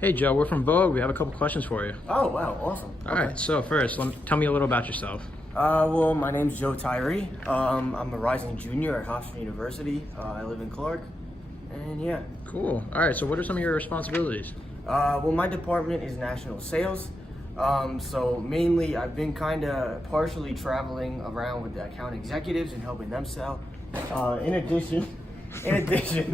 Hey Joe, we're from Vogue. We have a couple questions for you. Oh, wow, awesome. All right, so first, tell me a little about yourself. Well, my name's Joe Tyree. I'm a rising junior at Hofstra University. I live in Clark, and yeah. Cool. All right, so what are some of your responsibilities? Well, my department is national sales. So mainly I've been kind of partially traveling around with the account executives and helping them sell. In addition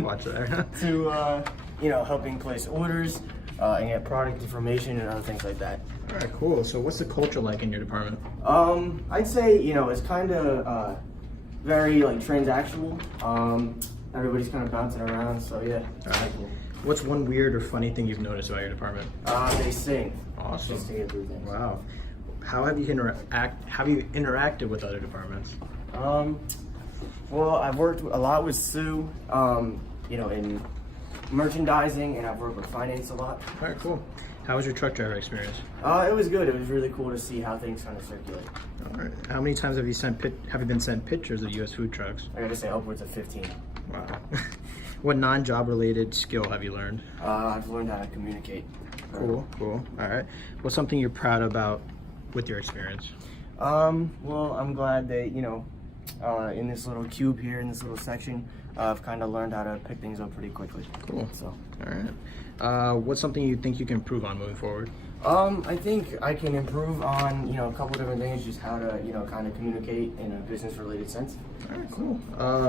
Watch there. to, helping place orders and get product information and other things like that. All right, cool. So what's the culture like in your department? I'd say, it's kind of very like transactional. Everybody's kind of bouncing around, so yeah. All right. Cool. What's one weird or funny thing you've noticed about your department? They sing. Awesome. They sing everything. Wow. How have you interacted with other departments? Well, I've worked a lot with Sue, in merchandising, and I've worked with finance a lot. All right, cool. How was your truck driver experience? It was good. It was really cool to see how things kind of circulate. All right. How many times have you been sent pictures of U.S. food trucks? I gotta say upwards of 15. Wow. What non-job related skill have you learned? I've learned how to communicate. Cool. All right. What's something you're proud about with your experience? Well, I'm glad that, in this little cube here, in this little section, I've kind of learned how to pick things up pretty quickly. Cool. So. All right. What's something you think you can improve on moving forward? I think I can improve on, a couple different things, just how to, kind of communicate in a business-related sense. All right, cool.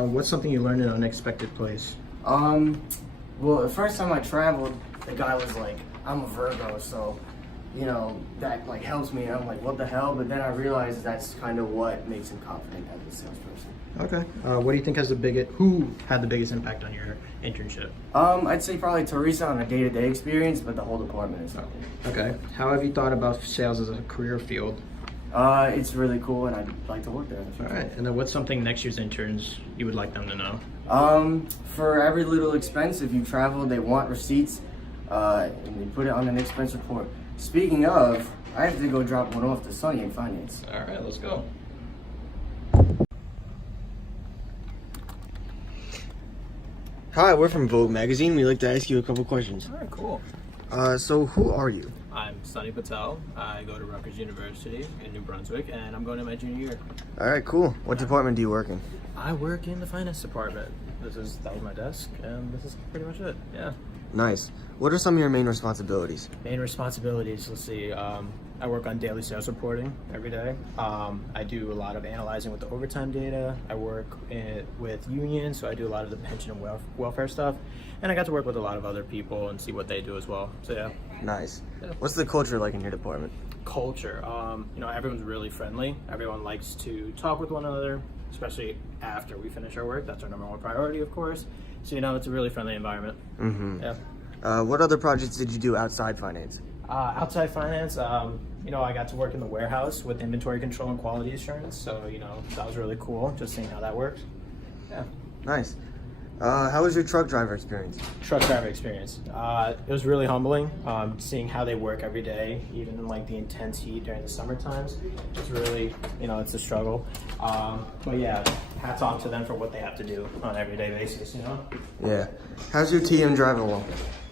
What's something you learned in an unexpected place? Well, the first time I traveled, the guy was like, I'm a Virgo, so, that like helps me. And I'm like, what the hell? But then I realized that's kind of what makes him confident as a salesperson. Okay. What do you think who had the biggest impact on your internship? I'd say probably Teresa on a day-to-day experience, but the whole department is. Okay. How have you thought about sales as a career field? It's really cool, and I'd like to work there in the future. All right. And then what's something next year's interns you would like them to know? For every little expense, if you travel, they want receipts, and they put it on an expense report. Speaking of, I have to go drop one off to Sonny in finance. All right, let's go. Hi, we're from Vogue magazine. We'd like to ask you a couple questions. All right, cool. So who are you? I'm Sonny Patel. I go to Rutgers University in New Brunswick, and I'm going to my junior year. All right, cool. What department do you work in? I work in the finance department. That was my desk, and this is pretty much it. Yeah. Nice. What are some of your main responsibilities? Main responsibilities, let's see. I work on daily sales reporting every day. I do a lot of analyzing with the overtime data. I work with unions, so I do a lot of the pension and welfare stuff. And I got to work with a lot of other people and see what they do as well. So yeah. Nice. Yeah. What's the culture like in your department? Culture. Everyone's really friendly. Everyone likes to talk with one another, especially after we finish our work. That's our number one priority, of course. So it's a really friendly environment. Mm-hmm. Yeah. What other projects did you do outside finance? Outside finance, I got to work in the warehouse with inventory control and quality assurance. So, that was really cool, just seeing how that works. Yeah. Nice. How was your truck driver experience? Truck driver experience. It was really humbling, seeing how they work every day, even in like the intense heat during the summer times. It's really, it's a struggle. But yeah, hats off to them for what they have to do on an everyday basis, Yeah. How's your TM drive along?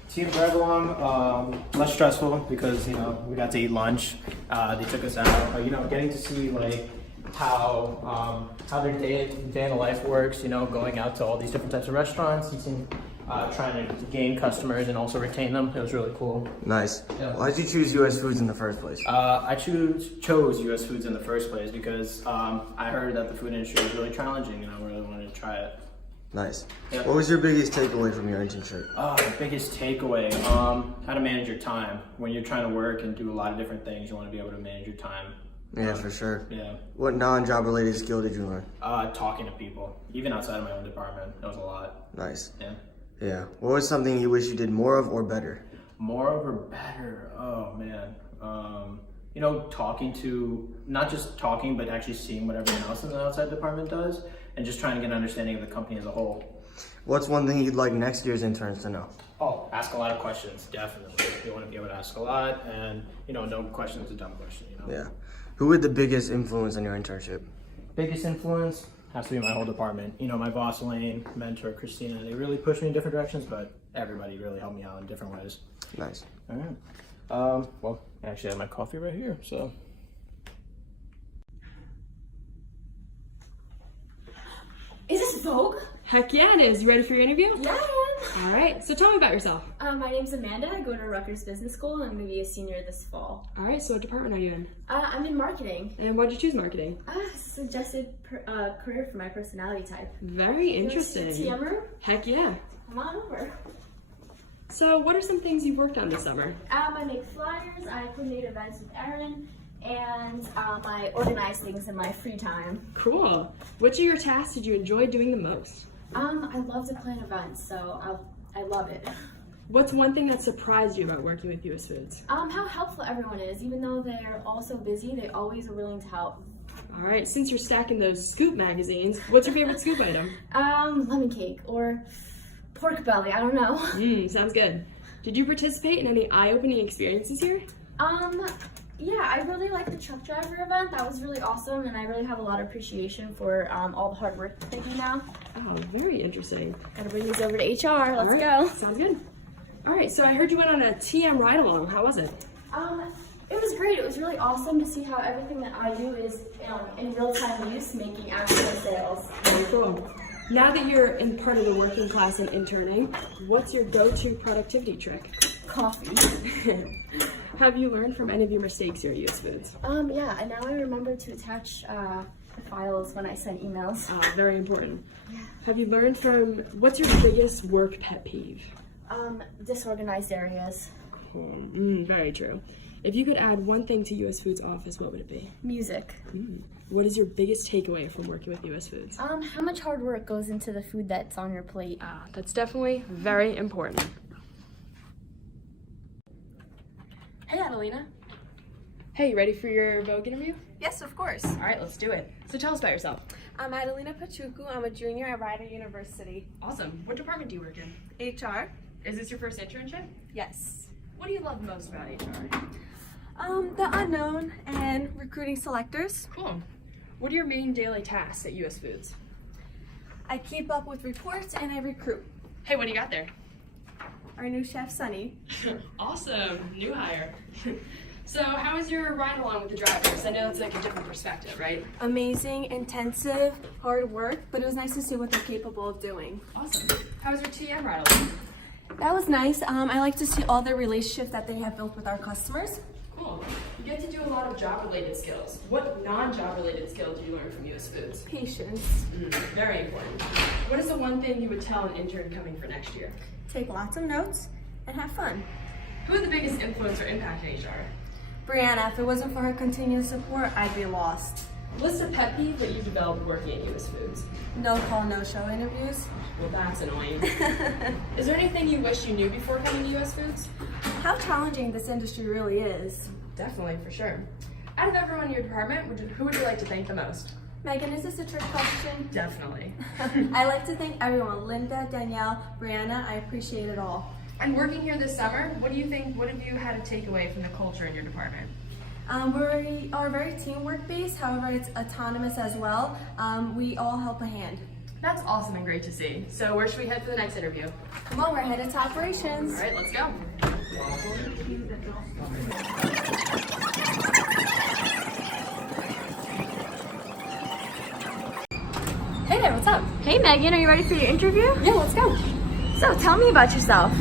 Team drive along, less stressful because, we got to eat lunch. They took us out, getting to see like how their day in the life works, going out to all these different types of restaurants and seeing, trying to gain customers and also retain them. It was really cool. Nice. Yeah. Why did you choose U.S. Foods in the first place? I chose U.S. Foods in the first place because I heard that the food industry was really challenging and I really wanted to try it. Nice. Yep. What was your biggest takeaway from your internship? The biggest takeaway, how to manage your time. When you're trying to work and do a lot of different things, you want to be able to manage your time. Yeah, for sure. Yeah. What non-job related skill did you learn? Talking to people, even outside of my own department. That was a lot. Nice. Yeah. Yeah. What was something you wish you did more of or better? More of or better? Oh, man. Talking to, not just talking, but actually seeing what everyone else in the outside department does and just trying to get an understanding of the company as a whole. What's one thing you'd like next year's interns to know? Oh, ask a lot of questions, definitely. You want to be able to ask a lot, and, no question is a dumb question, Yeah. Who had the biggest influence on your internship? Biggest influence has to be my whole department. My boss, Elaine, mentor, Christina, they really pushed me in different directions, but everybody really helped me out in different ways. Nice. All right. Well, actually, I have my coffee right here, so. Is this Vogue? Heck yeah, it is. You ready for your interview? Yeah, I All right, so tell me about yourself. am. My name's Amanda. I go to Rutgers Business School, and I'm going to be a senior this fall. All right, so what department are you in? I'm in marketing. And why'd you choose marketing? Suggested career for my personality type. Very interesting. TM room? Heck yeah. Come on over. So what are some things you've worked on this summer? I make flyers, I coordinate events with Erin, and I organize things in my free time. Cool. Which of your tasks did you enjoy doing the most? I love to plan events, so I love it. What's one thing that surprised you about working with US Foods? How helpful everyone is. Even though they're all so busy, they always are willing to help. All right, since you're stacking those scoop magazines, what's your favorite scoop item? Lemon cake or pork belly, I don't know. Sounds good. Did you participate in any eye-opening experiences here? Yeah, I really like the truck driver event. That was really awesome, and I really have a lot of appreciation for all the hard work that they do now. Oh, very interesting. Gotta bring these over to HR. Let's All right, go. Sounds good. All right, so I heard you went on a TM ride-along. How was it? It was great. It was really awesome to see how everything that I do is in real-time use, making actual sales. Very cool. Now that you're in part of the working class and interning, what's your go-to productivity trick? Coffee. Have you learned from any of your mistakes here at US Foods? Yeah, and now I remember to attach the files when I send emails. Very important. Have you learned from, what's your biggest work pet peeve? Disorganized areas. Cool. Very true. If you could add one thing to US Foods office, what would it be? Music. What is your biggest takeaway from working with US Foods? How much hard work goes into the food that's on your plate? That's definitely very important. Hey, Alina. Hey, you ready for your Vogue interview? Yes, of course. All right, let's do it. So tell us about yourself. I'm Alina Pachuku. I'm a junior at Rider University. Awesome. What department do you work in? HR? Is this your first internship? Yes. What do you love most about HR? The unknown and recruiting selectors. Cool. What are your main daily tasks at US Foods? I keep up with reports and I recruit. Hey, what do you got there? Our new chef, Sonny. Awesome. New hire. So how was your ride along with the drivers? I know it's like a different perspective, right? Amazing, intensive, hard work, but it was nice to see what they're capable of doing. Awesome. How was your TM ride along? That was nice. I like to see all the relationships that they have built with our customers. Cool. You get to do a lot of job-related skills. What non-job-related skills did you learn from US Foods? Patience. Very important. What is the one thing you would tell an intern coming for next year? Take lots of notes and have fun. Who is the biggest influence or impact in HR? Brianna, if it wasn't for her continuous support, I'd be lost. List a pet peeve that you developed working at US Foods. No call, no show interviews. Well, that's annoying. Is there anything you wish you knew before coming to US Foods? How challenging this industry really is. Definitely, for sure. Out of everyone in your department, who would you like to thank the most? Megan, is this a trick question? Definitely. I'd like to thank everyone. Linda, Danielle, Brianna, I appreciate it all. And working here this summer, what do you think, what have you had to take away from the culture in your department? We are very teamwork based, however it's autonomous as well. We all help a hand. That's awesome and great to see. So where should we head for the next interview? Come on, we're headed to operations. All right, let's go. Hey there, what's up? Hey Megan, are you ready for your interview? Yeah, let's go. So tell me about yourself.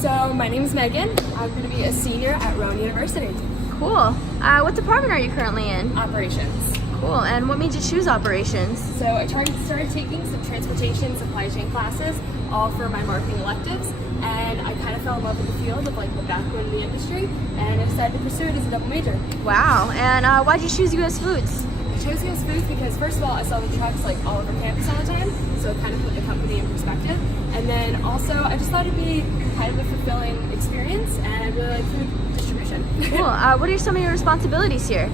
So my name is Megan. I'm going to be a senior at Rowan University. Cool. What department are you currently in? Operations. Cool. And what made you choose operations? So I started taking some transportation supply chain classes, all for my marketing electives, and I kind of fell in love with the field of like the backbone of the industry, and I decided to pursue it as a double major. Wow. And why'd you choose US Foods? I chose US Foods because first of all, I saw the trucks like all over campus all the time, so it kind of put the company in perspective. And then also, I just thought it'd be kind of a fulfilling experience, and I really like food distribution. Cool. What are some of your responsibilities here?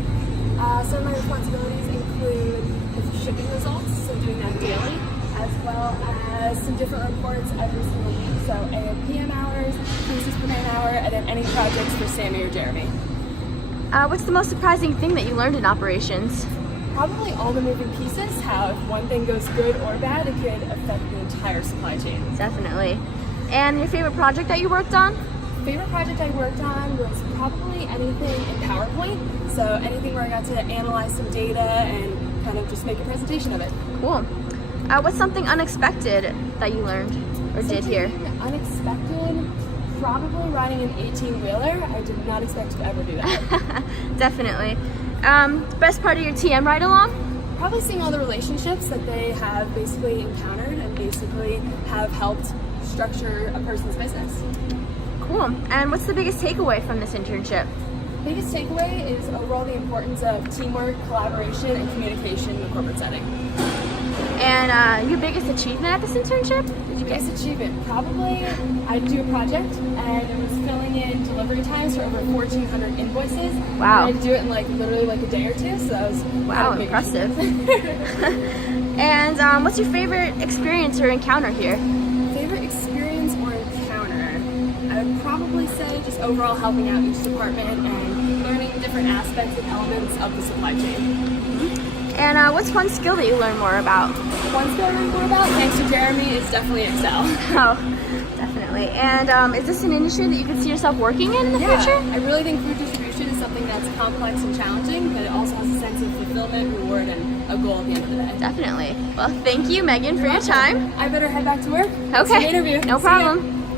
Some of my responsibilities include the shipping results, so doing that daily, as well as some different reports every single week, so AM, PM hours, cases per man hour, and then any projects for Sammy or Jeremy. What's the most surprising thing that you learned in operations? Probably all the moving pieces, how if one thing goes good or bad, it could affect the entire supply chain. Definitely. And your favorite project that you worked on? Favorite project I worked on was probably anything in PowerPoint. So anything where I got to analyze some data and kind of just make a presentation of it. Cool. What's something unexpected that you learned or did here? Something unexpected, probably riding an 18-wheeler. I did not expect to ever do that. Definitely. Best part of your TM ride along? Probably seeing all the relationships that they have basically encountered and basically have helped structure a person's business. Cool. And what's the biggest takeaway from this internship? Biggest takeaway is overall the importance of teamwork, collaboration, and communication in the corporate setting. And your biggest achievement at this internship? Biggest achievement, probably I do a project and it was filling in delivery times for over 1,400 invoices. Wow. And I had to do it in like literally like a day or two, so that was Wow, kind of big impressive. achievement. And what's your favorite experience or encounter here? Favorite experience or encounter? I would probably say just overall helping out each department and learning different aspects and elements of the supply chain. And what's one skill that you learn more about? One skill I learned more about, thanks to Jeremy, is definitely Excel. Oh, definitely. And is this an industry that you could see yourself working in the future? I really think food distribution is something that's complex and challenging, but it also has a sense of fulfillment, reward, and a goal at the end of the day. Definitely. Well, thank you, Megan, for your time. I better head back to work. Okay. See you interview. No See ya. problem.